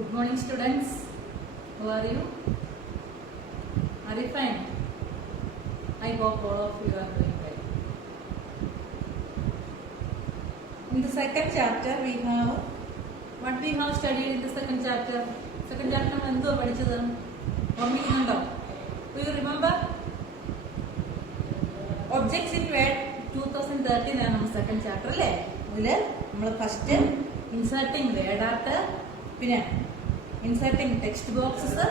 Good morning, students. How are you? Are you fine? I hope all of you are doing well. In the second chapter, we have what we have studied in the second chapter. Second chapter, എന്തുവാ പഠിച്ചത്? ഓർമ്മിക്കുന്നുണ്ടോ? Do you remember? Objects in Word 2013 ആണ് നമ്മുടെ second chapter അല്ലേ? ഇതില് നമ്മൾ first inserting word art, പിന്നെ inserting text boxes,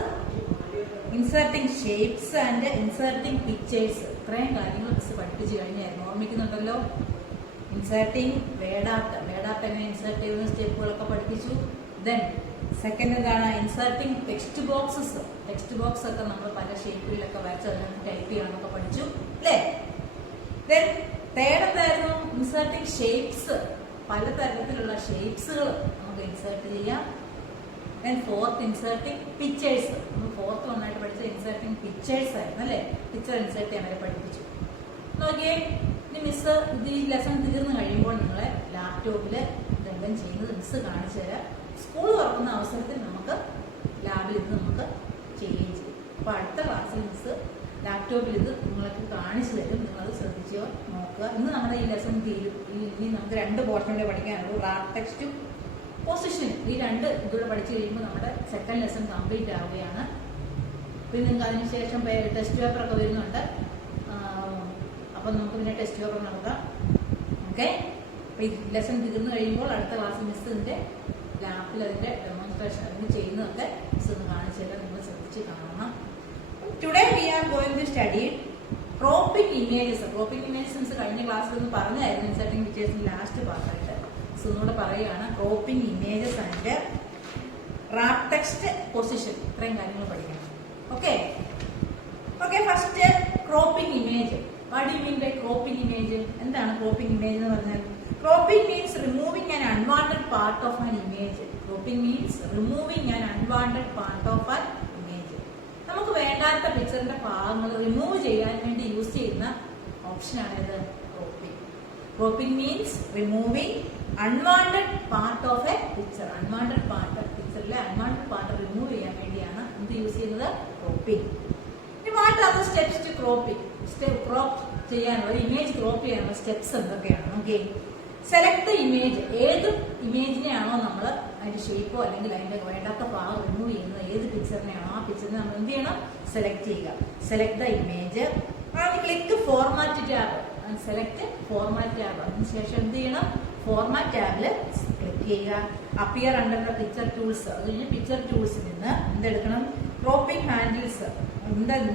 inserting shapes and inserting pictures, ഇത്രയും കാര്യങ്ങൾ മിസ് പഠിപ്പിച്ചു കഴിഞ്ഞായിരുന്നു. ഓർമ്മിക്കുന്നുണ്ടല്ലോ? ഇൻസേർട്ടിങ് വേർഡ് ആർട്ട് എങ്ങനെ ഇൻസേർട്ട് ചെയ്യുന്ന സ്റ്റെപ്പുകളൊക്കെ പഠിപ്പിച്ചു. ദെൻ സെക്കൻഡ് എന്താണ്? Inserting text boxes. Text box ഒക്കെ നമ്മൾ പല ഷേപ്പിലൊക്കെ വരച്ച് അതിനകത്ത് ടൈപ്പ് ചെയ്യാനൊക്കെ പഠിച്ചു അല്ലേ? ദെൻ തേർഡ് എന്തായിരുന്നു? Inserting shapes. പലതരത്തിലുള്ള ഷേപ്സുകൾ നമുക്ക് ഇൻസേർട്ട് ചെയ്യാം. Then fourth inserting pictures. നമ്മൾ ഫോർത്ത് ഒന്നായിട്ട് പഠിച്ച ഇൻസേർട്ടിങ് പിക്ചേഴ്സ് ആയിരുന്നു അല്ലേ? പിക്ചർ ഇൻസേർട്ട് ചെയ്യാൻ വരെ പഠിപ്പിച്ചു. നോക്കിയേ, ഇനി മിസ് ഇത് ഈ ലെസൺ തീർന്നു കഴിയുമ്പോൾ നിങ്ങളെ ലാപ്ടോപ്പിൽ ഇതെല്ലാം ചെയ്യുന്നത് മിസ് കാണിച്ചു തരാം. സ്കൂൾ തുറക്കുന്ന അവസരത്തിൽ നമുക്ക് ലാബിൽ ഇത് നമുക്ക് ചെയ്യുകയും ചെയ്യും. അപ്പോൾ അടുത്ത ക്ലാസ്സിൽ മിസ് ലാപ്ടോപ്പിൽ ഇത് നിങ്ങൾക്ക് കാണിച്ചു തരും. നിങ്ങളത് ശ്രദ്ധിച്ചോ, നോക്കുക. ഇന്ന് നമ്മുടെ ഈ ലെസൺ തീരും. ഇനി നമുക്ക് രണ്ട് പോർഷനിലൂടെ പഠിക്കാനുള്ളൂ. റാപ്പ് ടെക്സ്റ്റും പൊസിഷൻ. ഈ രണ്ട് ഇതൂടെ പഠിച്ചു കഴിയുമ്പോൾ നമ്മുടെ സെക്കൻഡ് ലെസൺ കംപ്ലീറ്റ് ആവുകയാണ്. പിന്നെ നിങ്ങൾക്ക് അതിനുശേഷം ടെസ്റ്റ് പേപ്പറൊക്കെ വരുന്നുണ്ട്. അപ്പം നമുക്ക് പിന്നെ ടെസ്റ്റ് പേപ്പർ നോക്കാം. ഓക്കെ, അപ്പോൾ ഈ ലെസൺ തീർന്നു കഴിയുമ്പോൾ അടുത്ത ക്ലാസ് മിസ് ഇതിൻ്റെ ലാപ്പിൽ അതിൻ്റെ ഡെമോൺസ്ട്രേഷൻ അതിന് ചെയ്യുന്നതൊക്കെ മിസ് ഒന്ന് കാണിച്ചു തരാം. നിങ്ങൾ ശ്രദ്ധിച്ച് കാണണം. Today we are going to study cropping images. Cropping images miss കഴിഞ്ഞ ക്ലാസ്സിൽ ഒന്ന് പറഞ്ഞായിരുന്നു. ഇൻസേർട്ടിംഗ് പിക്ചേഴ്സിന് ലാസ്റ്റ് പാർട്ടായിട്ട് മിസ് ഒന്നുകൂടെ പറയുകയാണ്. Cropping images and wrap text position, ഇത്രയും കാര്യങ്ങൾ പഠിക്കണം. Okay okay first cropping image. What do you mean by cropping image? എന്താണ് ക്രോപ്പിംഗ് ഇമേജ് എന്ന് പറഞ്ഞാൽ? Cropping means removing an unwanted part of an image. Cropping means removing an unwanted part of an image. നമുക്ക് വേണ്ടാത്ത പിക്ചറിന്റെ ഭാഗങ്ങൾ remove ചെയ്യാൻ വേണ്ടി use ചെയ്യുന്ന ഓപ്ഷനാണ് ഇത് cropping. Cropping means removing unwanted part of a picture. Unwanted part, പിക്ചറിലെ unwanted part remove ചെയ്യാൻ വേണ്ടിയാണ് എന്ത് യൂസ് ചെയ്യുന്നത്? Cropping. What are the steps to cropping? Crop ചെയ്യാനുള്ള ഒരു ഇമേജ് ക്രോപ്പ് ചെയ്യാനുള്ള സ്റ്റെപ്സ് എന്തൊക്കെയാണ്? Okay, select the image. ഏത് ഇമേജിനെയാണോ നമ്മൾ അതിന്റെ ഷേപ്പോ അല്ലെങ്കിൽ അതിന്റെ വേണ്ടാത്ത ഭാഗം റിമൂവ് ചെയ്യുന്നത്, ഏത് പിക്ചറിനെയാണോ ആ പിക്ചറിനെ നമ്മൾ എന്ത് ചെയ്യണം? സെലക്ട് ചെയ്യുക. Select the image and click format tab. Select format tab. അതിനുശേഷം എന്ത് ചെയ്യണം? ഫോർമാറ്റ് ടാബിൽ ക്ലിക്ക് ചെയ്യുക. Appear under the picture tools. അത് കഴിഞ്ഞ് പിക്ചർ ടൂൾസിൽ നിന്ന് എന്തെടുക്കണം? Cropping handles.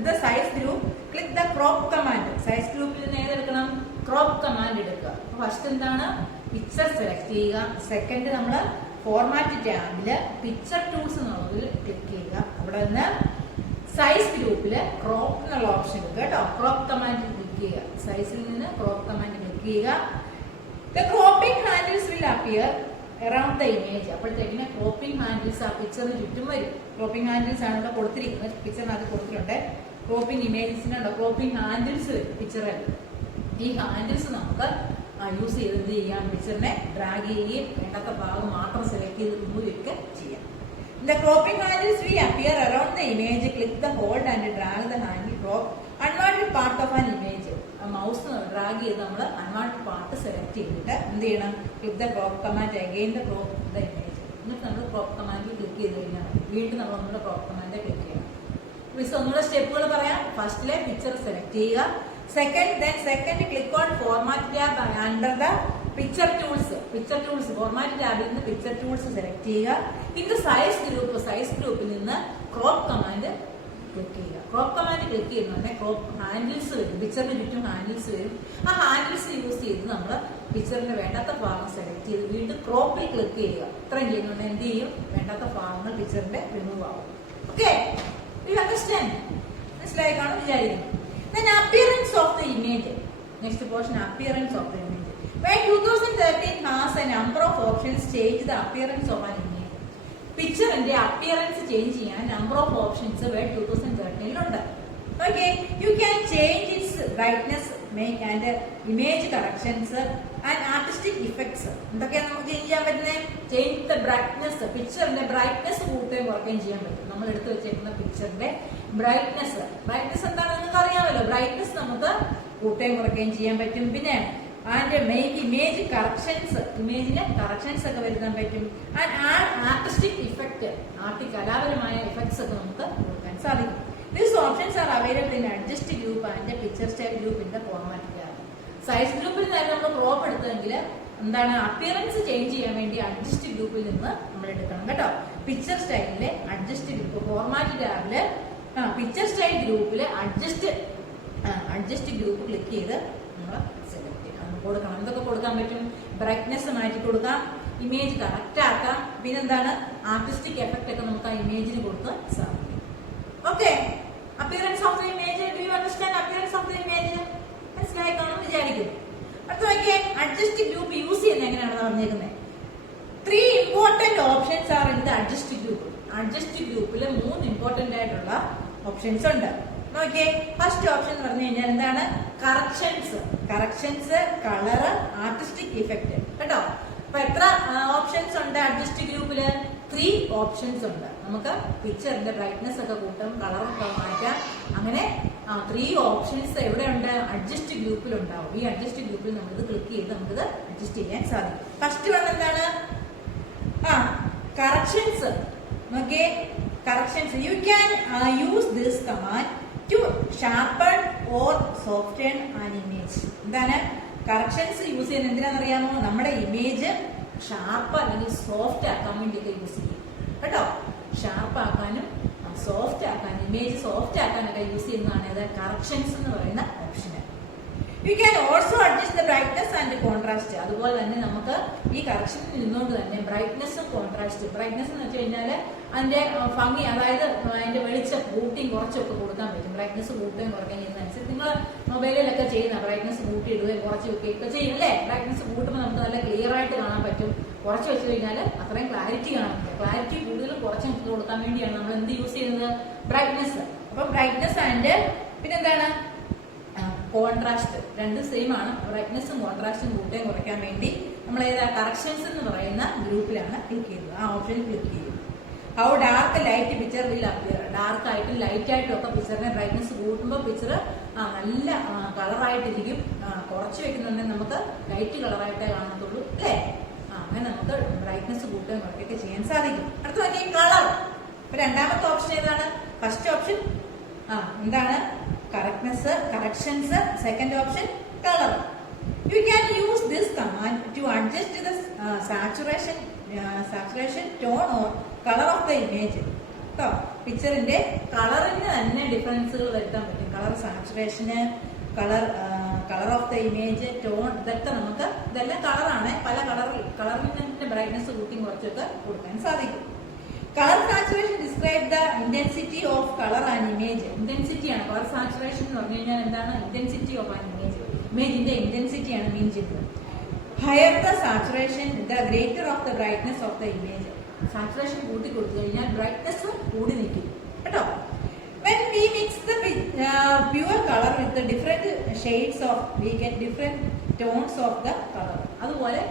the size group, click the crop command. Size ഗ്രൂപ്പിൽ നിന്ന് ഏതെടുക്കണം? ക്രോപ്പ് കമാൻഡ് എടുക്കുക. ഫസ്റ്റ് എന്താണ്? പിക്ചർ സെലക്ട് ചെയ്യുക. സെക്കൻഡ് നമ്മൾ ഫോർമാറ്റ് ടാബില് പിക്ചർ ടൂൾസ് എന്നുള്ളതിൽ ക്ലിക്ക് ചെയ്യുക. അവിടെ നിന്ന് സൈസ് ഗ്രൂപ്പില് ക്രോപ്പ് എന്നുള്ള ഓപ്ഷൻ എടുക്കുക കേട്ടോ. ക്രോപ്പ് കമാൻഡ് ക്ലിക്ക് ചെയ്യുക. സൈസിൽ നിന്ന് ക്രോപ്പ് കമാൻഡ് ക്ലിക്ക് ചെയ്യുക. The cropping handles will appear around the image. അപ്പോഴത്തേക്കിന് ക്രോപ്പിംഗ് ഹാൻഡിൽസ് ആ പിക്ചറിന് ചുറ്റും വരും. ക്രോപ്പിംഗ് ഹാൻഡിൽസ് ആണ് ഇവിടെ കൊടുത്തിരിക്കുന്നത്. പിക്ചറിനകത്ത് കൊടുത്തിട്ടുണ്ട്. ക്രോപ്പിംഗ് ഇമേജസിനുണ്ടോ ക്രോപ്പിംഗ് ഹാൻഡിൽസ് വരും പിക്ചറിൽ. ഈ ഹാൻഡിൽസ് നമുക്ക് യൂസ് ചെയ്ത് എന്ത് ചെയ്യാം? പിക്ചറിനെ ഡ്രാഗ് ചെയ്യുകയും വേണ്ടാത്ത ഭാഗം മാത്രം സെലക്ട് ചെയ്ത് റിമൂവ് ഒക്കെ ചെയ്യാം. The cropping handles will appear around the image. Click the hold and drag the handle crop unwanted part of an image. Mouse drag ചെയ്ത് നമ്മൾ അൺവാണ്ടഡ് പാർട്ട് സെലക്ട് ചെയ്തിട്ട് എന്ത് ചെയ്യണം? Click the crop command again the crop the image. എന്നിട്ട് നമ്മൾ crop കമാൻഡിൽ click ചെയ്ത് കഴിഞ്ഞാൽ വീണ്ടും നമ്മൾ ഒന്നുകൂടെ ക്രോപ്പ് കമാൻഡ് ക്ലിക്ക് ചെയ്യണം. മിസ് ഒന്നുകൂടെ സ്റ്റെപ്പുകൾ പറയാം. ഫസ്റ്റിലെ പിക്ചർ സെലക്ട് ചെയ്യുക. Second click on format tab under the picture tools. Picture tools format ടാബിൽ നിന്ന് പിക്ചർ ടൂൾസ് സെലക്ട് ചെയ്യുക. ഇത് സൈസ് ഗ്രൂപ്പിൽ നിന്ന് ക്രോപ്പ് കമാൻഡ് ക്ലിക്ക് ചെയ്യുക. ക്രോപ്പ് കമാൻഡ് ക്ലിക്ക് ചെയ്യുന്നുണ്ടെ ക്രോപ്പ് ഹാൻഡിൽസ് വരും. പിക്ചറിന് ചുറ്റും ഹാൻഡിൽസ് വരും. ആ ഹാൻഡിൽസ് യൂസ് ചെയ്ത് നമ്മൾ പിക്ചറിന്റെ വേണ്ടാത്ത ഭാഗം സെലക്ട് ചെയ്ത് വീണ്ടും ക്രോപ്പിൽ ക്ലിക്ക് ചെയ്യുക. ഇത്രയും ചെയ്യുന്നുണ്ടെങ്കിൽ എന്ത് ചെയ്യും? വേണ്ടാത്ത ഭാഗങ്ങൾ പിക്ചറിന്റെ റിമൂവ് ആവും. Okay, you understand? മനസ്സിലായിക്കാണോ വിചാരിക്കുന്നു. Then appearance of the image. Next portion, appearance of the image. When 2013 has a number of options change the appearance of an image. പിക്ചറിന്റെ അപ്പിയറൻസ് ചേഞ്ച് ചെയ്യാൻ നമ്പർ ഓഫ് ഓപ്ഷൻസ് വേർഡ് 2013 ഉണ്ട്. Okay, you can change its brightness, make and image corrections and artistic effects. എന്തൊക്കെയാണ് നമുക്ക് change ചെയ്യാൻ പറ്റുന്നത്? Change the brightness, പിക്ചറിന്റെ brightness കൂട്ടുകയും കുറയ്ക്കുകയും ചെയ്യാൻ പറ്റും. നമ്മൾ എടുത്തു വെച്ചേക്കുന്ന പിക്ചറിന്റെ ബ്രൈറ്റ്നസ് എന്താണെന്ന് നിങ്ങൾക്ക് അറിയാമല്ലോ. ബ്രൈറ്റ്നസ് നമുക്ക് കൂട്ടുകയും കുറയ്ക്കുകയും ചെയ്യാൻ പറ്റും. പിന്നെ ആൻഡ് മേക്ക് ഇമേജ് കറക്ഷൻസ്, ഇമേജിന് കറക്ഷൻസ് ഒക്കെ വരുത്താൻ പറ്റും. ആൻഡ് ആർട്ടിസ്റ്റിക് ഇഫക്റ്റ്, കലാപരമായ ഇഫക്ട്സ് ഒക്കെ നമുക്ക് കൊടുക്കാൻ സാധിക്കും. These options are available in adjust group and picture style group in the format. Size ഗ്രൂപ്പിൽ നിന്ന് നമ്മൾ ക്രോപ്പ് എടുത്തെങ്കിൽ എന്താണ് അപ്പിയറൻസ് ചേഞ്ച് ചെയ്യാൻ വേണ്ടി അഡ്ജസ്റ്റ് ഗ്രൂപ്പിൽ നിന്ന് നമ്മൾ എടുക്കണം കേട്ടോ. പിക്ചർ സ്റ്റൈലിലെ അഡ്ജസ്റ്റ് ഗ്രൂപ്പ് ഫോർമാറ്റ് ടാബില് പിക്ചർ സ്റ്റൈൽ ഗ്രൂപ്പില് അഡ്ജസ്റ്റ് ഗ്രൂപ്പ് ക്ലിക്ക് ചെയ്ത് നമ്മൾ സെലക്ട് ചെയ്യാം, കൊടുക്കണം. എന്തൊക്കെ കൊടുക്കാൻ പറ്റും? ബ്രൈറ്റ്നസ് മാറ്റി കൊടുക്കാം, ഇമേജ് കറക്റ്റ് ആക്കാം, പിന്നെന്താണ് ആർട്ടിസ്റ്റിക് എഫക്റ്റ് ഒക്കെ നമുക്ക് ആ ഇമേജിന് കൊടുക്കാൻ സാധിക്കും. Okay, appearance of the image. Do you understand appearance of the image? മനസ്സിലായിക്കാണെന്ന് വിചാരിക്കും. അടുത്ത നോക്കിയേ, അഡ്ജസ്റ്റ് ഗ്രൂപ്പ് യൂസ് ചെയ്യുന്നത് എങ്ങനെയാണെന്ന് പറഞ്ഞേക്കുന്നത്. 3 important options are in the adjust group. Adjust ഗ്രൂപ്പിൽ 3 ഇമ്പോർട്ടന്റ് ആയിട്ടുള്ള ഓപ്ഷൻസ് ഉണ്ട്. നോക്കിയേ, ഫസ്റ്റ് ഓപ്ഷൻ എന്ന് പറഞ്ഞു കഴിഞ്ഞാൽ എന്താണ്? കറക്ഷൻസ്, കളർ, ആർട്ടിസ്റ്റിക് ഇഫക്റ്റ് കേട്ടോ. അപ്പൊ എത്ര ഓപ്ഷൻസ് ഉണ്ട് അഡ്ജസ്റ്റ് ഗ്രൂപ്പില്? 3 ഓപ്ഷൻസ് ഉണ്ട്. നമുക്ക് പിക്ചറിന്റെ ബ്രൈറ്റ്നസ് ഒക്കെ കൂട്ടും, കളറൊക്കെ മാറ്റാം. അങ്ങനെ 3 ഓപ്ഷൻസ് എവിടെയുണ്ട്? അഡ്ജസ്റ്റ് ഗ്രൂപ്പിൽ ഉണ്ടാവും. ഈ അഡ്ജസ്റ്റ് ഗ്രൂപ്പിൽ നമ്മളിത് ക്ലിക്ക് ചെയ്ത് നമുക്കിത് അഡ്ജസ്റ്റ് ചെയ്യാൻ സാധിക്കും. ഫസ്റ്റ് വൺ എന്താണ്? കറക്ഷൻസ്. നോക്കിയേ, corrections. You can use this command to sharpen or soften an image. എന്താണ് കറക്ഷൻസ് യൂസ് ചെയ്യുന്നത്? എന്തിനാണെന്നറിയാമോ? നമ്മുടെ ഇമേജ് ഷാർപ്പ് അല്ലെങ്കിൽ സോഫ്റ്റ് ആക്കാൻ വേണ്ടിയൊക്കെ യൂസ് ചെയ്യും കേട്ടോ. ഷാർപ്പ് ആക്കാനും സോഫ്റ്റ് ആക്കാനും ഇമേജ് സോഫ്റ്റ് ആക്കാനൊക്കെ യൂസ് ചെയ്യുന്നതാണ് ഇത് കറക്ഷൻസ് എന്ന് പറയുന്ന ഓപ്ഷന്. You can also adjust the brightness and contrast. അതുപോലെ തന്നെ നമുക്ക് ഈ കറക്ഷനിൽ നിന്നുകൊണ്ട് തന്നെ ബ്രൈറ്റ്നസ്സും കോൺട്രാസ്റ്റ്. ബ്രൈറ്റ്നസ് എന്ന് വെച്ച് കഴിഞ്ഞാൽ അതിന്റെ ഭംഗി, അതായത് അതിന്റെ വെളിച്ചം കൂട്ടിയും കുറച്ചൊക്കെ കൊടുക്കാൻ പറ്റും. ബ്രൈറ്റ്നസ് കൂട്ടുകയും കുറയ്ക്കുകയും ചെയ്യുന്നതനുസരിച്ച് നിങ്ങൾ മൊബൈലിലൊക്കെ ചെയ്യുന്ന ബ്രൈറ്റ്നസ് കൂട്ടിയിടുകയും കുറച്ച് വെക്കുകയും ഒക്കെ ചെയ്യും അല്ലേ? ബ്രൈറ്റ്നസ് കൂട്ടുമ്പോൾ നമുക്ക് നല്ല ക്ലിയർ ആയിട്ട് കാണാൻ പറ്റും. കുറച്ച് വെച്ച് കഴിഞ്ഞാൽ അത്രയും ക്ലാരിറ്റി കാണാൻ പറ്റും. ക്ലാരിറ്റി കൂടുതൽ കുറച്ച് കൊടുക്കാൻ വേണ്ടിയാണ് നമ്മൾ എന്ത് യൂസ് ചെയ്യുന്നത്? ബ്രൈറ്റ്നസ്. അപ്പൊ ബ്രൈറ്റ്നസ് ആൻഡ് പിന്നെന്താണ് കോൺട്രാസ്റ്റ്, രണ്ടും സെയിം ആണ്. ബ്രൈറ്റ്നസും കോൺട്രാസ്റ്റും കൂട്ടുകയും കുറയ്ക്കാൻ വേണ്ടി നമ്മൾ ഏതാ കറക്ഷൻസ് എന്ന് പറയുന്ന ഗ്രൂപ്പിലാണ് ക്ലിക്ക് ചെയ്യുന്നത്. ആ ഓപ്ഷനിൽ ക്ലിക്ക് ചെയ്യും. How dark light picture will appear. Dark ആയിട്ടും ലൈറ്റ് ആയിട്ടും ഒക്കെ പിക്ചറിന്റെ ബ്രൈറ്റ്നസ് കൂട്ടുമ്പോൾ പിക്ചർ നല്ല കളറായിട്ടിരിക്കും. കുറച്ച് വെക്കുന്നുണ്ടെങ്കിൽ നമുക്ക് ലൈറ്റ് കളറായിട്ടേ കാണത്തുള്ളൂ അല്ലേ? അങ്ങനെ നമുക്ക് ബ്രൈറ്റ്നസ് കൂട്ടുകയും കുറയ്ക്കുകയൊക്കെ ചെയ്യാൻ സാധിക്കും. അടുത്ത നോക്കിയാൽ കളർ. അപ്പൊ രണ്ടാമത്തെ ഓപ്ഷൻ ഏതാണ്? ഫസ്റ്റ് ഓപ്ഷൻ എന്താണ്? Corrections. Second option colour. You can use this command to adjust the saturation tone or colour of the image കേട്ടോ. പിക്ചറിന്റെ കളറിന് തന്നെ ഡിഫറൻസുകൾ വരുത്താൻ പറ്റും. Colour saturation, colour of the image, tone, ഇതൊക്കെ നമുക്ക് ഇതെല്ലാം കളറാണ്. പല കളറിന്റെ ബ്രൈറ്റ്നസ് കൂട്ടി കുറച്ചൊക്കെ കൊടുക്കാൻ സാധിക്കും. Colour saturation describe the intensity of colour and image. Intensity ആണ് കളർ സാച്ചുറേഷൻ എന്ന് പറഞ്ഞു കഴിഞ്ഞാൽ എന്താണ്? Intensity of an image. ഇമേജിന്റെ ഇന്റൻസിറ്റി ആണ് മീൻ ചെയ്യുന്നത്. Higher the saturation the greater of the brightness of the image. Saturation കൂട്ടി കൊടുത്തു കഴിഞ്ഞാൽ ബ്രൈറ്റ്നസ് കൂടി നിൽക്കും കേട്ടോ. When we mix the pure color with the different shades of, we get different tones of the color. അതുപോലെ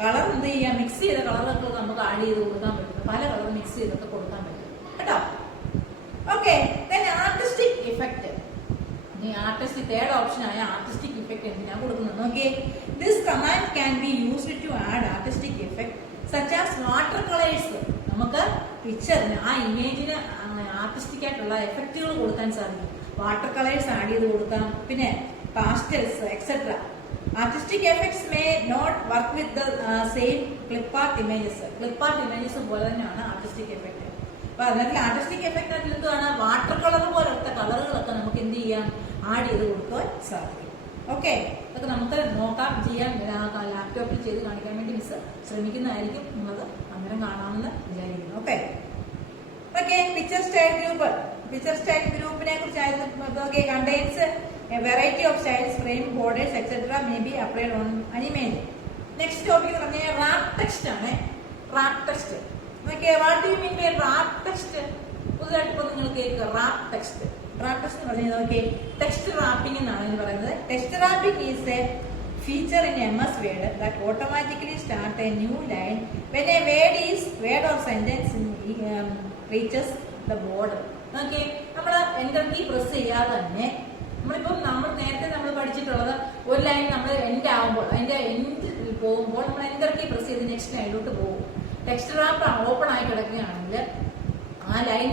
colour എന്ത് ചെയ്യാം? Mix ചെയ്ത കളറൊക്കെ നമുക്ക് ആഡ് ചെയ്ത് കൊടുക്കാൻ പറ്റും. പല കളർ മിക്സ് ചെയ്തൊക്കെ കൊടുക്കാൻ പറ്റും കേട്ടോ. Okay, artistic effect. Artistic third option ആയ ആർട്ടിസ്റ്റിക് ഇഫക്റ്റ് എന്തിനാ കൊടുക്കുന്നത്? നോക്കിയേ, this command can be used to add artistic effect such as water colours. നമുക്ക് പിക്ചറിന് ആ ഇമേജിന് ആർട്ടിസ്റ്റിക് ആയിട്ടുള്ള എഫക്റ്റുകൾ കൊടുക്കാൻ സാധിക്കും. വാട്ടർ കളേഴ്സ് ആഡ് ചെയ്ത് കൊടുക്കാം, പിന്നെ pastels etcetera. Artistic effects may not work with the same clip art images. Clip art images പോലെ തന്നെയാണ് ആർട്ടിസ്റ്റിക് എഫക്ട്. അപ്പൊ അതിനകത്ത് ആർട്ടിസ്റ്റിക് എഫക്ട് ആയിട്ട് എന്താണ്? വാട്ടർ കളർ പോലത്തെ കളറുകളൊക്കെ നമുക്ക് എന്ത് ചെയ്യാം? ആഡ് ചെയ്ത് കൊടുക്കാൻ സാധിക്കും. ഓക്കെ, അതൊക്കെ നമുക്ക് നോക്കാം, ചെയ്യാൻ ലാപ്ടോപ്പിൽ ചെയ്ത് കാണിക്കാൻ വേണ്ടി മിസ് ശ്രമിക്കുന്നതായിരിക്കും. നിങ്ങളത് അന്നേരം കാണാമെന്ന് വിചാരിക്കുന്നു. Okay, picture style group. Picture style ഗ്രൂപ്പിനെ കുറിച്ച് contains a variety of styles, frame, borders, etc. may be applied on an image. Next topic എന്ന് പറഞ്ഞാൽ റാപ്പ് ടെക്സ്റ്റ് ആണ്. Wrap text. What do you mean by wrap text? പുതുതായിട്ട് ഇപ്പോൾ നിങ്ങൾ കേൾക്കുക rap text. Rap test എന്ന് പറഞ്ഞാൽ നോക്കി ടെക്സ്റ്റ് റാപ്പിംഗ് എന്നാണ് ഇതിന് പറയുന്നത്. Text wrapping is A feature in MS Word that automatically start a new line when a word or sentence reaches the border. Okay, നമ്മൾ എൻ്റർ കീ പ്രസ് ചെയ്യാതെ തന്നെ നമ്മൾ നേരത്തെ പഠിച്ചിട്ടുള്ളത് ഒരു ലൈൻ നമ്മൾ എൻഡ് ആകുമ്പോൾ അതിന്റെ എൻഡ് പോകുമ്പോൾ നമ്മൾ എൻ്റർ കീ പ്രസ് ചെയ്ത് നെക്സ്റ്റ് ലൈനിലോട്ട് പോകും. ടെക്സ്റ്റ് റാപ്പ് ഓപ്പൺ ആയി കിടക്കുകയാണെങ്കിൽ ആ ലൈൻ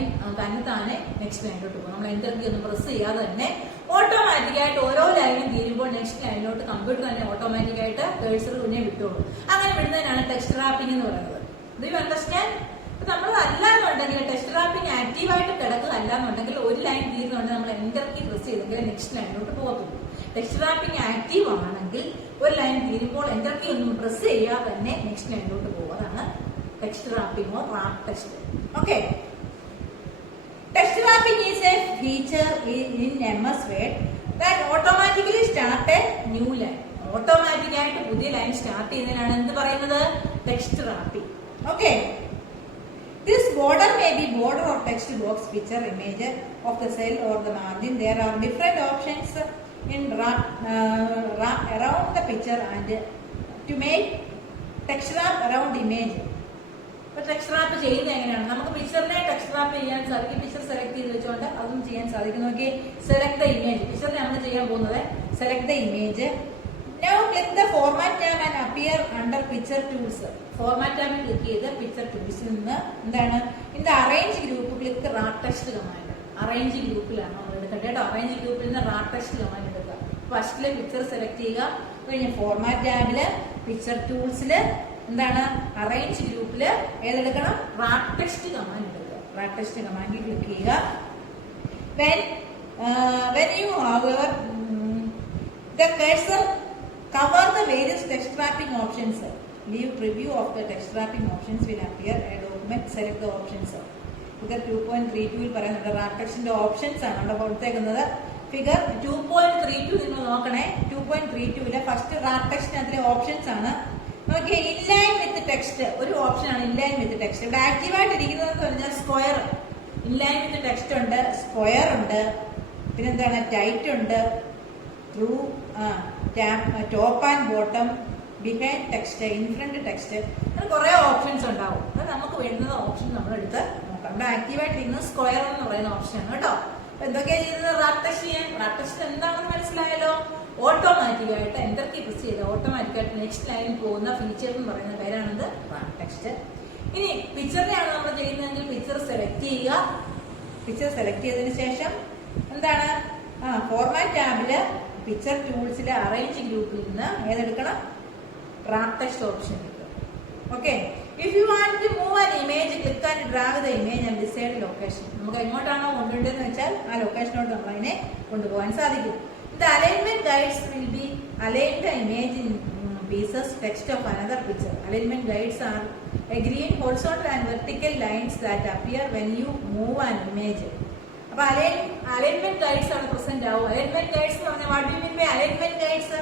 തന്നെ നെക്സ്റ്റ് ലൈനിലോട്ട് പോകും. നമ്മൾ എൻ്റർ കീ ഒന്നും പ്രസ് ചെയ്യാതെ തന്നെ ഓട്ടോമാറ്റിക്കായിട്ട് ഓരോ ലൈനും തീരുമ്പോൾ നെക്സ്റ്റ് ലൈനിലോട്ട് കമ്പ്യൂട്ടർ തന്നെ ഓട്ടോമാറ്റിക്കായിട്ട് കേഴ്സർ പിന്നെ വിട്ടോളൂ. അങ്ങനെ വിടുന്നതിനാണ് ടെക്സ്റ്റ് റാപ്പിംഗ് എന്ന് പറയുന്നത്. Do you understand? നമ്മൾ അല്ലാന്നുണ്ടെങ്കിൽ ടെക്സ്റ്റ് റാപ്പിംഗ് ആക്റ്റീവായിട്ട് കിടക്കുക അല്ലാന്നുണ്ടെങ്കിൽ ഒരു ലൈൻ തീരുന്നുണ്ടെങ്കിൽ നമ്മൾ എൻ്റർ കീ പ്രസ് ചെയ്തെങ്കിൽ നെക്സ്റ്റ് ലൈനിലോട്ട് പോകത്തുള്ളൂ. ടെക്സ്റ്റ് റാപ്പിംഗ് ആക്റ്റീവ് ആണെങ്കിൽ ഒരു ലൈൻ തീരുമ്പോൾ എൻ്റർ കീ ഒന്നും പ്രസ് ചെയ്യാതെ തന്നെ നെക്സ്റ്റ് ലൈനിലോട്ട് പോകും. അതാണ് text wrapping or rap text. Okay, text wrapping is a feature in MS Word that automatically start a new line. Automatic ആയിട്ട് പുതിയ ലൈൻ സ്റ്റാർട്ട് ചെയ്യുന്നതിനാണ് എന്ത് പറയുന്നത്? Text wrapping. Okay, this border may be border or text box, picture, image of the cell or the margin. There are different options in wrap around the picture and to make text wrap around image. Text wrap ചെയ്യുന്നത് എങ്ങനെയാണ്? നമുക്ക് പിക്ചറിനെ text wrap ചെയ്യാൻ സാധിക്കും. Picture select ചെയ്ത് വെച്ചുകൊണ്ട് അതും ചെയ്യാൻ സാധിക്കും. നോക്കി, സെലക്ട് ദ ഇമേജ്. പിക്ചറിനെ നമ്മൾ ചെയ്യാൻ പോകുന്നത് select the image. Now click the format tab and appear under picture tools. Format ടാബിൽ ക്ലിക്ക് ചെയ്ത് പിക്ചർ ടൂൾസിൽ നിന്ന് എന്താണ് in the arrange group click wrap text command. Arrange ഗ്രൂപ്പിലാണ് നമ്മൾ എടുക്കേണ്ടത് കേട്ടോ. അറേഞ്ച് ഗ്രൂപ്പിൽ നിന്ന് റാപ്പ് ടെക്സ്റ്റ് കമാൻഡ് എടുക്കുക. ഫസ്റ്റില് പിക്ചർ സെലക്ട് ചെയ്യുക. കഴിഞ്ഞ ഫോർമാറ്റ് ടാബില് പിക്ചർ ടൂൾസില് എന്താണ് അറേഞ്ച് ഗ്രൂപ്പില് ഏതെടുക്കണം? റാപ്പ് ടെക്സ്റ്റ് കമാൻഡ് എടുക്കുക. റാപ്പ് ടെക്സ്റ്റ് കമാൻഡിൽ ക്ലിക്ക് ചെയ്യുക. when you hover the cursor cover the various text wrapping options. Leave preview of the text wrapping options will appear. A document select the options. Figure 2.32 ൽ പറയുന്നുണ്ട് rap ടെക്സ്റ്റിന്റെ options ആണ് അവിടെ കൊടുത്തേക്കുന്നത്. Figure 2.32 നിങ്ങൾ നോക്കണേ. 2.32 first rap ടെക്സ്റ്റിനകത്തിലെ options ആണ്. Okay, inline with text ഒരു ഓപ്ഷൻ ആണ്. ഇൻലൈൻ വിത്ത് ടെക്സ്റ്റ് ഇവിടെ ആക്റ്റീവായിട്ട് ഇരിക്കുന്നത് എന്ന് പറഞ്ഞാൽ സ്ക്വയർ. ഇൻലൈൻ വിത്ത് ടെക്സ്റ്റ് ഉണ്ട്, സ്ക്വയർ ഉണ്ട്, പിന്നെന്താണ് ടൈറ്റ് ഉണ്ട്, through top and bottom, behind text, in front text, അങ്ങനെ കുറെ ഓപ്ഷൻസ് ഉണ്ടാവും. അത് നമുക്ക് വേണ്ടുന്ന ഓപ്ഷൻ നമ്മൾ എടുത്ത് നോക്കാം. ഇവിടെ ആക്റ്റീവായിട്ട് ഇരിക്കുന്നത് സ്ക്വയർ എന്ന് പറയുന്ന ഓപ്ഷനാണ് കേട്ടോ. അപ്പൊ എന്തൊക്കെയാണ് ചെയ്യുന്നത്? റാപ്പ് ടെക്സ്റ്റ് ചെയ്യാൻ. റാപ്പ് ടെക്സ്റ്റ് എന്താണെന്ന് മനസ്സിലായല്ലോ. ഓട്ടോമാറ്റിക്കായിട്ട് എൻ്റർ കീ പ്രസ് ചെയ്ത് ഓട്ടോമാറ്റിക്കായിട്ട് നെക്സ്റ്റ് ലൈനിൽ പോകുന്ന ഫീച്ചർ എന്ന് പറയുന്ന പേരാണിത് റാപ്പ് ടെക്സ്റ്റ്. ഇനി പിക്ചറിനെയാണ് നമ്മൾ ചെയ്യുന്നതെങ്കിൽ പിക്ചർ സെലക്ട് ചെയ്യുക. പിക്ചർ സെലക്ട് ചെയ്തതിന് ശേഷം എന്താണ് ഫോർമാറ്റ് ടാബില് പിക്ചർ ടൂൾസിലെ അറേഞ്ച് ഗ്രൂപ്പിൽ നിന്ന് ഏതെടുക്കണം? റാപ്പ് ടെക്സ്റ്റ് ഓപ്ഷൻ എടുക്കുക. Okay, if you want to move an image click and drag the image and decide location. നമുക്ക് എങ്ങോട്ടാണോ കൊണ്ടുവരേണ്ടതെന്ന് വെച്ചാൽ ആ ലൊക്കേഷനോട്ട് നമ്മൾ അതിനെ കൊണ്ടുപോകാൻ സാധിക്കും. The alignment guides will be align the image in pieces text of another picture. Alignment guides are a green horizontal and vertical lines that appear when you move an image. അപ്പോൾ alignment guides ആണ് present ആവും. Alignment guides എന്ന് പറഞ്ഞാൽ what do you mean by alignment guides?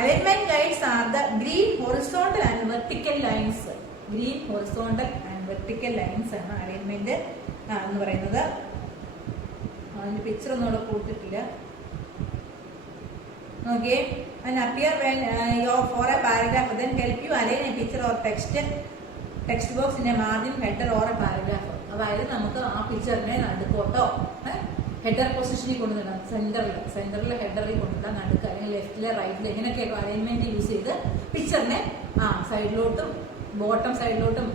Alignment guides are the green horizontal and vertical lines. Green horizontal and vertical lines ആണ് alignment എന്ന് പറയുന്നത്. അതിന്റെ picture ഒന്നും അവിടെ കൊടുത്തിട്ടില്ല. Okay, and appear when you're for a paragraph, then help you align a picture or text box in a margin, header or a paragraph. അതായത് നമുക്ക് ആ പിക്ചറിനെ നടുക്കോട്ടോ ഹെഡർ പൊസിഷനിൽ കൊണ്ടുവരണം. സെന്ററിൽ ഹെഡറിൽ കൊണ്ടുവരാൻ നടുക്ക് അല്ലെങ്കിൽ ലെഫ്റ്റിലെ റൈറ്റിൽ എങ്ങനെയൊക്കെ അലൈൻമെന്റ് യൂസ് ചെയ്ത് പിക്ചറിനെ സൈഡിലോട്ടും ബോട്ടം സൈഡിലോട്ടും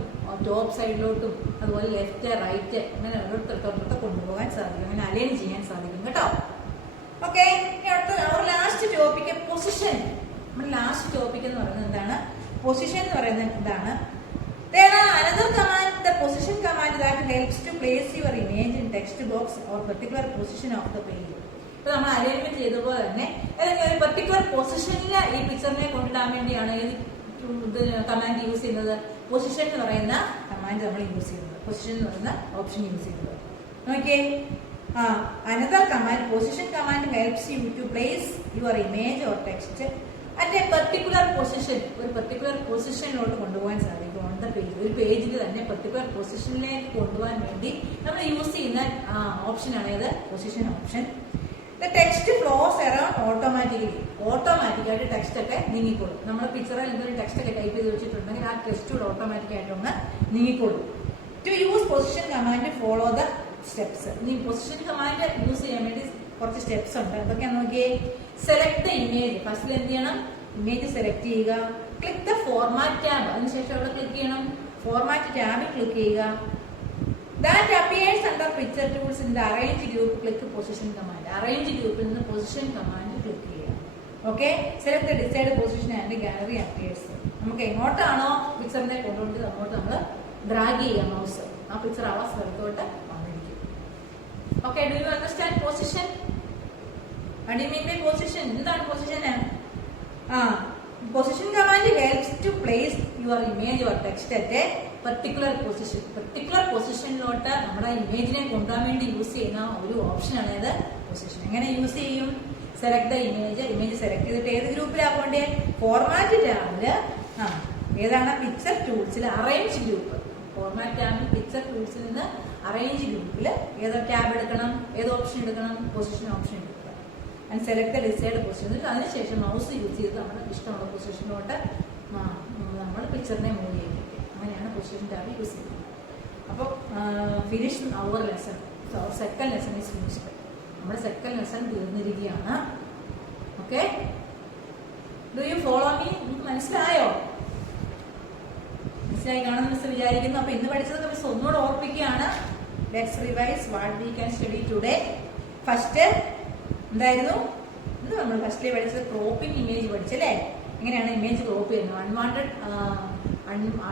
ടോപ്പ് സൈഡിലോട്ടും അതുപോലെ ലെഫ്റ്റ് റൈറ്റ് അങ്ങനെ ഓരോരുത്തർക്ക് കൊണ്ടുപോകാൻ സാധിക്കും. അങ്ങനെ അലൈൻ ചെയ്യാൻ സാധിക്കും കേട്ടോ. ഓക്കെ, അടുത്ത ലാസ്റ്റ് ടോപ്പിക് പൊസിഷൻ. നമ്മുടെ ലാസ്റ്റ് ടോപ്പിക് എന്ന് പറയുന്നത് എന്താണ്? പൊസിഷൻ എന്ന് പറയുന്നത് എന്താണ്? There are another command, the position command, that helps to place your image in text box or particular position of the page. ഇപ്പൊ നമ്മൾ അലൈൻമെന്റ് ചെയ്തപോലെ തന്നെ ഏതെങ്കിലും ഒരു പെർട്ടിക്കുലർ പൊസിഷനിൽ ഈ പിക്ചറിനെ കൊണ്ടിടാൻ വേണ്ടിയാണ് ഏത് കമാൻഡ് യൂസ് ചെയ്യുന്നത്? പൊസിഷൻ എന്ന് പറയുന്ന കമാൻഡ് നമ്മൾ യൂസ് ചെയ്യുന്നത്. പൊസിഷൻ എന്ന് പറയുന്ന ഓപ്ഷൻ യൂസ് ചെയ്യുന്നത്. നോക്കിയേ, another command, position command, helps you to place your image or text at a particular position. ഒരു പെർട്ടിക്കുലർ പൊസിഷനിലോട്ട് കൊണ്ടുപോകാൻ സാധിക്കും. The page. ഒരു പേജിൽ തന്നെ പെർട്ടിക്കുലർ പൊസിഷനിലേക്ക് കൊണ്ടുപോകാൻ വേണ്ടി നമ്മൾ യൂസ് ചെയ്യുന്ന ഓപ്ഷനാണ് ഏത്? Position option. The text flows around ഓട്ടോമാറ്റിക്കായിട്ട് ടെക്സ്റ്റ് ഒക്കെ നീങ്ങിക്കൊള്ളും. നമ്മൾ പിക്ചറിൽ എന്തൊരു ടെക്സ്റ്റ് ഒക്കെ ടൈപ്പ് ചെയ്ത് വെച്ചിട്ടുണ്ടെങ്കിൽ ആ ടെക്സ്റ്റ് കൂടെ ഓട്ടോമാറ്റിക് ഒന്ന് നീങ്ങിക്കൊള്ളും. To use position command follow the steps. ഇനി പൊസിഷൻ കമാൻഡ് യൂസ് ചെയ്യാൻ വേണ്ടി കുറച്ച് സ്റ്റെപ്സ് ഉണ്ട്. അതൊക്കെയാണ് നോക്കിയേ. Select the image. ഫസ്റ്റിൽ എന്ത് ചെയ്യണം? ഇമേജ് സെലക്ട് ചെയ്യുക. Click the format tab. അതിനുശേഷം അവിടെ ക്ലിക്ക് ചെയ്യണം. ഫോർമാറ്റ് ടാബിൽ ക്ലിക്ക് ചെയ്യുക. That appears under picture tools in the arrange group. Click position command. Arrange group in the position command click ചെയ്യുക. Okay. Select the desired position and gallery appears. നമുക്ക് എങ്ങോട്ടാണോ പിക്ചറിനെ കൊണ്ടുപോയിട്ട് അങ്ങോട്ട് നമ്മൾ ഡ്രാഗ് ചെയ്യുക mouse. ആ picture ആ സ്ഥലത്തോട്ട് വന്നിരിക്കും. Okay. Do you understand position? What do you mean by position? എന്താണ് position? Position command helps to place your image or text at a particular position. Particular പൊസിഷനിലോട്ട് നമ്മുടെ ഇമേജിനെ കൊണ്ടുപോകാൻ വേണ്ടി യൂസ് ചെയ്യുന്ന ഒരു ഓപ്ഷനാണ് ഇത് പൊസിഷൻ. എങ്ങനെ യൂസ് ചെയ്യും? സെലക്ട് ദ ഇമേജ് സെലക്ട് ചെയ്തിട്ട് ഏത് ഗ്രൂപ്പിലാണ് പോകണ്ടേ? ഫോർമാറ്റ് ടാബില് ഏതാണ്? പിക്ചർ ടൂൾസിൽ അറേഞ്ച് ഗ്രൂപ്പ്. ഫോർമാറ്റ് ടാബിൽ പിക്ചർ ടൂൾസിൽ നിന്ന് അറേഞ്ച് ഗ്രൂപ്പിൽ ഏതോ ടാബ് എടുക്കണം, ഏത് ഓപ്ഷൻ എടുക്കണം? പൊസിഷൻ ഓപ്ഷൻ എടുക്കുക. And select the decide position. അതിനുശേഷം മൗസ് യൂസ് ചെയ്ത് നമ്മുടെ ഇഷ്ടമുള്ള പൊസിഷനിലോട്ട് നമ്മൾ പിക്ചറിനെ മൂവ് ചെയ്യും. അങ്ങനെയാണ് പൊസിഷൻ ടാബ് യൂസ് ചെയ്യുന്നത്. അപ്പോൾ finish our lesson. Second lesson is finished. നമ്മുടെ സെക്കൻഡ് ലെസൺ തീർന്നിരിക്കുകയാണ്. Okay. Do you follow me? നിങ്ങൾക്ക് മനസ്സിലായോ? മനസ്സിലായി കാണുന്ന മിസ് വിചാരിക്കുന്നു. അപ്പൊ ഇന്ന് പഠിച്ചത് മിസ് ഒന്നുകൂടെ ഓർപ്പിക്കുകയാണ്. Let's revise what we can study today. First എന്തായിരുന്നു? ഇന്ന് നമ്മൾ ഫസ്റ്റിലെ പഠിച്ചത് ക്രോപ്പിംഗ് ഇമേജ് പഠിച്ചല്ലേ? എങ്ങനെയാണ് ഇമേജ് ക്രോപ്പ് ചെയ്യുന്നത്?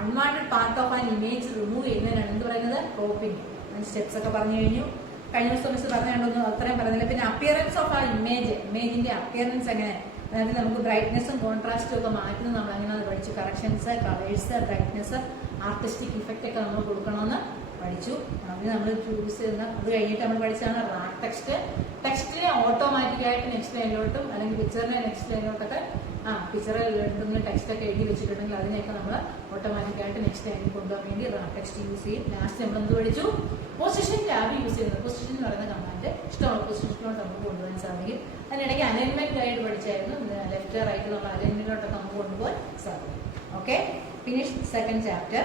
Unwanted part of an image remove ചെയ്യുന്നതിനാണ് എന്ത് പറയുന്നത്? ക്രോപ്പിംഗ്. അതിന് സ്റ്റെപ്സ് ഒക്കെ പറഞ്ഞു കഴിഞ്ഞു. കഴിഞ്ഞ ദിവസം മിസ് പറഞ്ഞുകൊണ്ടൊന്നും അത്രയും പറഞ്ഞില്ല. പിന്നെ അപ്പിയറൻസ് ഓഫ് ആ ഇമേജിന്റെ അപ്പിയറൻസ് എങ്ങനെ, അതായത് നമുക്ക് ബ്രൈറ്റ്നെസ്സും കോൺട്രാസ്റ്റും ഒക്കെ മാറ്റുന്നത് നമ്മൾ എങ്ങനെ പഠിച്ചു. Corrections, colours, brightness, artistic effect ഒക്കെ നമ്മൾ കൊടുക്കണമെന്ന് പഠിച്ചു. അതിന് നമ്മൾ ചൂസ് ചെയ്യുന്ന അത് കഴിഞ്ഞിട്ട് നമ്മൾ പഠിച്ചതാണ് റാക്ക് ടെക്സ്റ്റ്. ടെക്സ്റ്റിനെ ഓട്ടോമാറ്റിക്കായിട്ട് നെക്സ്റ്റ് ലൈനിലോട്ടും അല്ലെങ്കിൽ പിക്ചറിനെ നെക്സ്റ്റ് ലൈനിലോട്ടൊക്കെ പിക്ചറിൽ എന്തെങ്കിലും ടെക്സ്റ്റ് ഒക്കെ എഴുതി വെച്ചിട്ടുണ്ടെങ്കിൽ അതിനെയൊക്കെ നമ്മൾ ഓട്ടോമാറ്റിക്കായിട്ട് നെക്സ്റ്റ് ലൈനിൽ കൊണ്ടുപോകാൻ വേണ്ടി റാക്ക് ടെക്സ്റ്റ് യൂസ് ചെയ്യും. ലാസ്റ്റ് നമ്മൾ എന്ത് പഠിച്ചു? പൊസിഷൻ ടാബ് യൂസ് ചെയ്യുന്നത്. പൊസിഷൻ എന്ന് പറയുന്ന കമാൻഡ് ഇഷ്ടമുള്ള പൊസിഷനിലോട്ട് നമുക്ക് കൊണ്ടുപോകാൻ സാധിക്കും. അതിനിടയ്ക്ക് അലൈൻമെന്റ് ഗൈഡ് പഠിച്ചായിരുന്നു. ലെഫ്റ്റ് റൈറ്റ് നമ്മൾ അലൈൻമെന്റിലോട്ടൊക്കെ നമുക്ക് കൊണ്ടുപോകാൻ സാധിക്കും. Okay. Finish second chapter.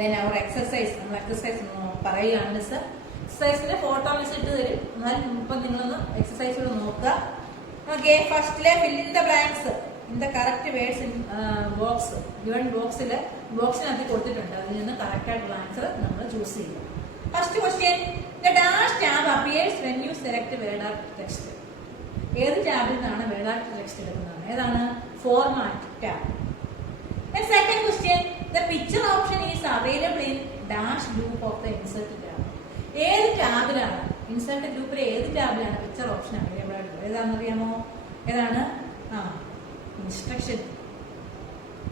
Then our exercise. നമ്മൾ എക്സസൈസ് പറയുകയാണ് മിസ്. എക്സസൈസിന്റെ ഫോട്ടോ മിസ് ഇട്ട് തരും. എന്നാലും ഇപ്പം നിങ്ങളൊന്ന് എക്സസൈസുകൾ നോക്കുക. ഓക്കെ. ഫസ്റ്റിലെ fill in the blanks in the correct words in box. Given ബോക്സിനകത്ത് കൊടുത്തിട്ടുണ്ട്. അതിൽ നിന്ന് കറക്റ്റ് ആയിട്ടുള്ള ആൻസർ നമ്മൾ ചൂസ് ചെയ്യുക. First question. The dash tab appears when you select word art text. ഏത് ടാബിൽ നിന്നാണ് വേർഡ് ആർട്ട് ടെക്സ്റ്റ് എടുക്കുന്നത്? ഏതാണ്? Format tab. Second question. The picture option is available in dash group of the insert tab. ഏത് ടാബിലാണ്? Insert ഗ്രൂപ്പിലെ ഏത് ടാബിലാണ് picture option available ആയിട്ടുള്ളത്? ഏതാണെന്നറിയാമോ? ഏതാണ്?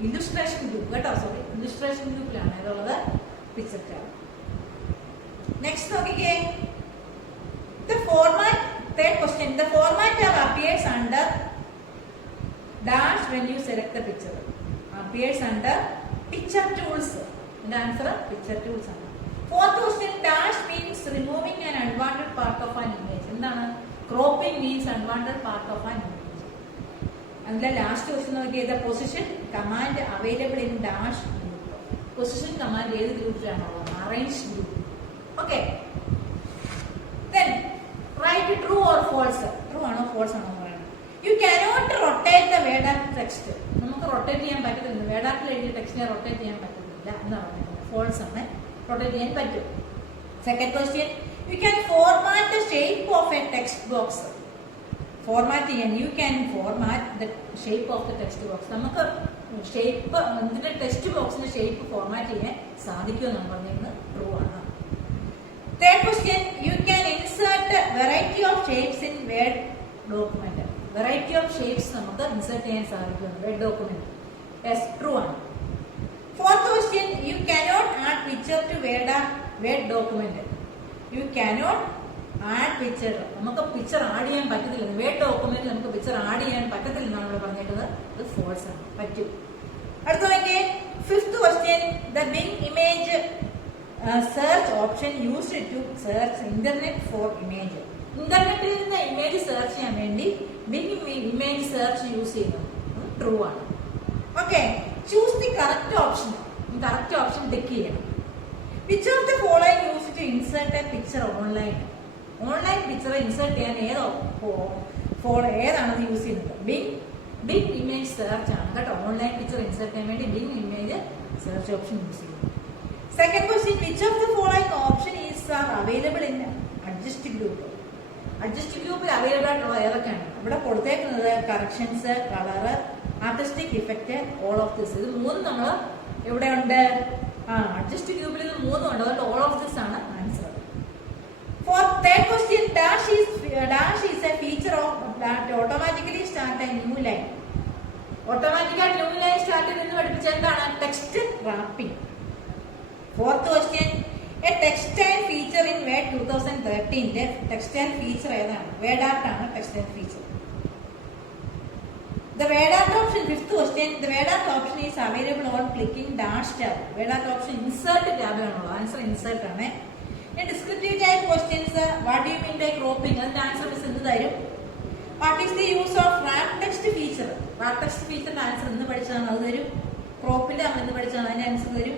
ഇല്ലുസ്ട്രേഷൻ ഗ്രൂപ്പ് കേട്ടോ. സോറി, ഇല്ലുസ്ട്രേഷൻ ഗ്രൂപ്പിലാണ് ഏതുള്ളത്? Picture tab. നെക്സ്റ്റ് നോക്കിക്കേ. The format. Third question. The format tab appears under dash when you select the picture. Appears under picture tools. ഇതിന്റെ ആൻസർ പിക്ചർ ടൂൾസ് ആണ്. Fourth question. Dash means removing an unwanted part of an image. എന്താണ്? Cropping means unwanted part of an image. അതിലെ last question നോക്കിയത് the position command available in dash group. Position command ഏത് ഗ്രൂപ്പിലാണോ? Arrange group. Okay. Then write true or false. True ആണോ false ആണോ പറയുന്നത്? You cannot rotate the word art text. നമുക്ക് rotate ചെയ്യാൻ പറ്റത്തില്ല. വേർഡ് ആർട്ടിൽ എഴുതിയ ടെക്സ്റ്റിനെ റൊട്ടേറ്റ് ചെയ്യാൻ പറ്റത്തില്ല എന്നാണ് പറയുന്നത്. ഫോൾസ് ആണ്. റൊട്ടേറ്റ് ചെയ്യാൻ പറ്റും. Second question. You can format the shape of a text box. Format ചെയ്യാൻ you can format the shape of the text box. നമുക്ക് ഷേപ്പ് ഇതിന്റെ ടെക്സ്റ്റ് ബോക്സിന്റെ ഷേപ്പ് ഫോർമാറ്റ് ചെയ്യാൻ സാധിക്കുമെന്നാണ് പറഞ്ഞിരുന്നത്. ട്രൂ ആണ്. Third question. You can insert variety of shapes in Word document. Variety of shapes നമുക്ക് insert ചെയ്യാൻ സാധിക്കും വേർഡ് ഡോക്യുമെന്റ്. യെസ്, ട്രൂ ആണ്. Fourth question. You cannot add picture to Word document. U cannot add picture. നമുക്ക് picture add ചെയ്യാൻ പറ്റത്തില്ല. Word document നമുക്ക് picture add ചെയ്യാൻ പറ്റത്തില്ല എന്നാണ് ഇവിടെ പറഞ്ഞിട്ടുള്ളത്. അത് ഫോൾസ് ആണ്. പറ്റും. അടുത്ത നോക്കിയേ. Fifth question, the Bing image search option used to search internet for image. ഇന്റർനെറ്റിൽ നിന്ന് ഇമേജ് സെർച്ച് ചെയ്യാൻ വേണ്ടി ബിങ് ഇമേജ് സെർച്ച് യൂസ് ചെയ്യുന്നു. ട്രൂ ആണ്. Okay, choose the correct option. Correct option tick ചെയ്യണം. Which of the following use to insert a picture online? Online picture insert ചെയ്യാൻ ഏതാണെന്ന് use ചെയ്യുന്നത്? ബിങ് ഇമേജ് സെർച്ച് ആണ് കേട്ടോ. ഓൺലൈൻ പിക്ചർ ഇൻസേർട്ട് ചെയ്യാൻ വേണ്ടി Bing image search option use ചെയ്യുന്നു. Second question, which of the following option is available in adjust group? Adjust ഗ്രൂപ്പിൽ available ആയിട്ടുള്ള ഏതൊക്കെയാണ്? ഇവിടെ കൊടുത്തേക്കുന്നത് corrections, colour, artistic effect, all of this. ഇത് മൂന്നും നമ്മൾ എവിടെ ഉണ്ട്? അഡ്ജസ്റ്റ് ഗ്രൂപ്പിൽ ഇത് മൂന്നും ഉണ്ട്. അതുകൊണ്ട് ഓൾ ഓഫ് ദിസ് ആണ് answer. For third question, dash is a feature of that automatically start a new line. ഓട്ടോമാറ്റിക്കായി ന്യൂ ലൈൻ സ്റ്റാർട്ട് ചെയ്തെന്ന് പഠിപ്പിച്ച എന്താണ്? Text wrapping. Fourth question, a textile feature in Word 2013. Textile feature ഏതാണ്? Word art ആണ് textile feature. The Word art option. Fifth question, the Word art option is available on clicking dash tab. Word art option insert tab ആണുള്ളത്. Answer insert ആണ്. Descriptive type questions. What do you mean by cropping? അതിന്റെ answer miss എന്ത് തരും? What is the use of wrap text feature? Wrap text ഫീച്ചറിന്റെ answer ഇന്ന് പഠിച്ചതാണ്, അത് തരും. ക്രോപ്പിന്റെ നമ്മൾ ഇന്ന് പഠിച്ചതാണ്, അതിന്റെ ആൻസർ തരും.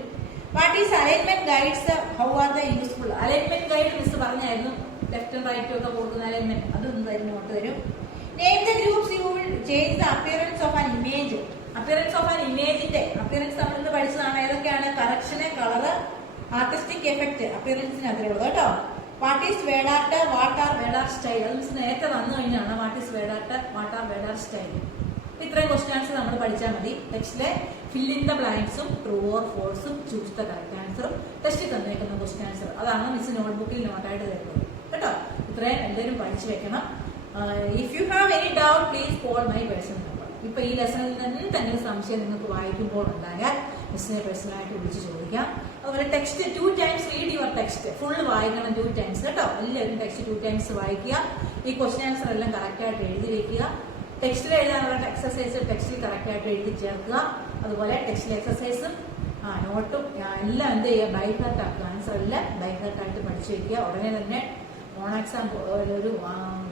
What is alignment guides? How are the useful? Alignment guide miss പറഞ്ഞായിരുന്നു, ലെഫ്റ്റും റൈറ്റും ഒക്കെ കൊടുക്കുന്ന അലൈൻമെന്റ്, അതൊന്നും തരും, നോട്ട് തരും. Name the groups you will change the appearance of an image. Appearance of an ഇമേജിന്റെ അപ്പിയറൻസ് നമ്മൾ ഇന്ന് പഠിച്ചതാണ്. ഏതൊക്കെയാണ്? Correction, colour, artistic effect. അപ്പിയറൻസിന് അതിലുള്ളത് കേട്ടോ. What is word art? What are word art style? അത് മിസ് നേരത്തെ വന്നു കഴിഞ്ഞാണ്. What is word art? What are word art style? ഇത്രയും ക്വസ്റ്റ്യൻസ് നമ്മൾ പഠിച്ചാൽ മതി. ടെക്സ്റ്റിലെ ഫിൽ ഇൻ ദ ബ്ലാങ്ക്സും ട്രൂ ഓർ ഫോൾസും ചൂസ് ദ കറക്റ്റ് ആൻസറും ടെസ്റ്റിൽ തന്നേക്കുന്ന ക്വസ്റ്റ്യൻ ആൻസർ അതാണ് മിസ് നോട്ട്ബുക്കിൽ നോട്ടായിട്ട് തരുന്നത് കേട്ടോ. ഇത്രയും എല്ലാവരും പഠിച്ചു വെക്കണം. If you have any doubt please call my personal number. ഇപ്പൊ ഈ ലെസണിൽ നിന്ന് എന്തെങ്കിലും സംശയം നിങ്ങൾക്ക് വായിക്കുമ്പോൾ ഉണ്ടായാൽ മിസ്സിനെ പേഴ്സണലായിട്ട് വിളിച്ച് ചോദിക്കാം. അതുപോലെ text 2 times read your text. Full വായിക്കണം 2 times കേട്ടോ. എല്ലാവരും ടെക്സ്റ്റ് 2 times വായിക്കുക. ഈ ക്വസ്റ്റ്യൻ ആൻസർ എല്ലാം കറക്റ്റ് ആയിട്ട് എഴുതി വെക്കുക. ടെക്സ്റ്റിൽ എഴുതാനുള്ള എക്സസൈസ് ടെക്സ്റ്റിൽ കറക്റ്റ് ആയിട്ട് എഴുതി ചേർക്കുക. അതുപോലെ ടെക്സ്റ്റിൽ എക്സസൈസും നോട്ടും എല്ലാം എന്ത് ചെയ്യുക? ബൈ ഹാർട്ട് ആക്കുക. ആൻസർ എല്ലാം ബൈ ഹാർട്ട് ആയിട്ട് പഠിച്ചു വെക്കുക. ഉടനെ തന്നെ ഓൺ എക്സാം ഒരു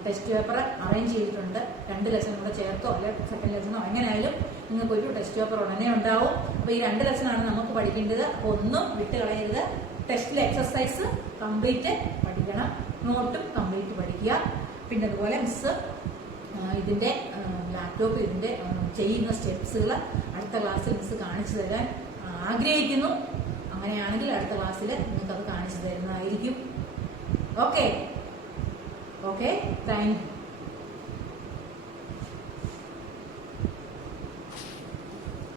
ടെസ്റ്റ് പേപ്പർ അറേഞ്ച് ചെയ്തിട്ടുണ്ട്. 2 ലെസൺ കൂടെ ചേർത്തോ അല്ലെങ്കിൽ സെക്കൻഡ് ലെസണോ എങ്ങനെയായാലും നിങ്ങൾക്ക് ഒരു ടെസ്റ്റ് പേപ്പർ ഉടനെ ഉണ്ടാവും. അപ്പൊ ഈ 2 ലെസണാണ് നമുക്ക് പഠിക്കേണ്ടത്. ഒന്നും വിട്ട് കളയരുത്. ടെസ്റ്റിലെ എക്സസൈസ് കംപ്ലീറ്റ് പഠിക്കണം, നോട്ടും കംപ്ലീറ്റ് പഠിക്കുക. പിന്നെ അതുപോലെ മിസ് ഇതിന്റെ ലാപ്ടോപ്പ് ഇതിന്റെ ചെയ്യുന്ന സ്റ്റെപ്സുകൾ അടുത്ത ക്ലാസ്സിൽ മിസ് കാണിച്ചു തരാൻ ആഗ്രഹിക്കുന്നു. അങ്ങനെയാണെങ്കിൽ അടുത്ത ക്ലാസ്സിൽ നിങ്ങൾക്ക് അത് കാണിച്ചു തരുന്നതായിരിക്കും. Okay, thank you.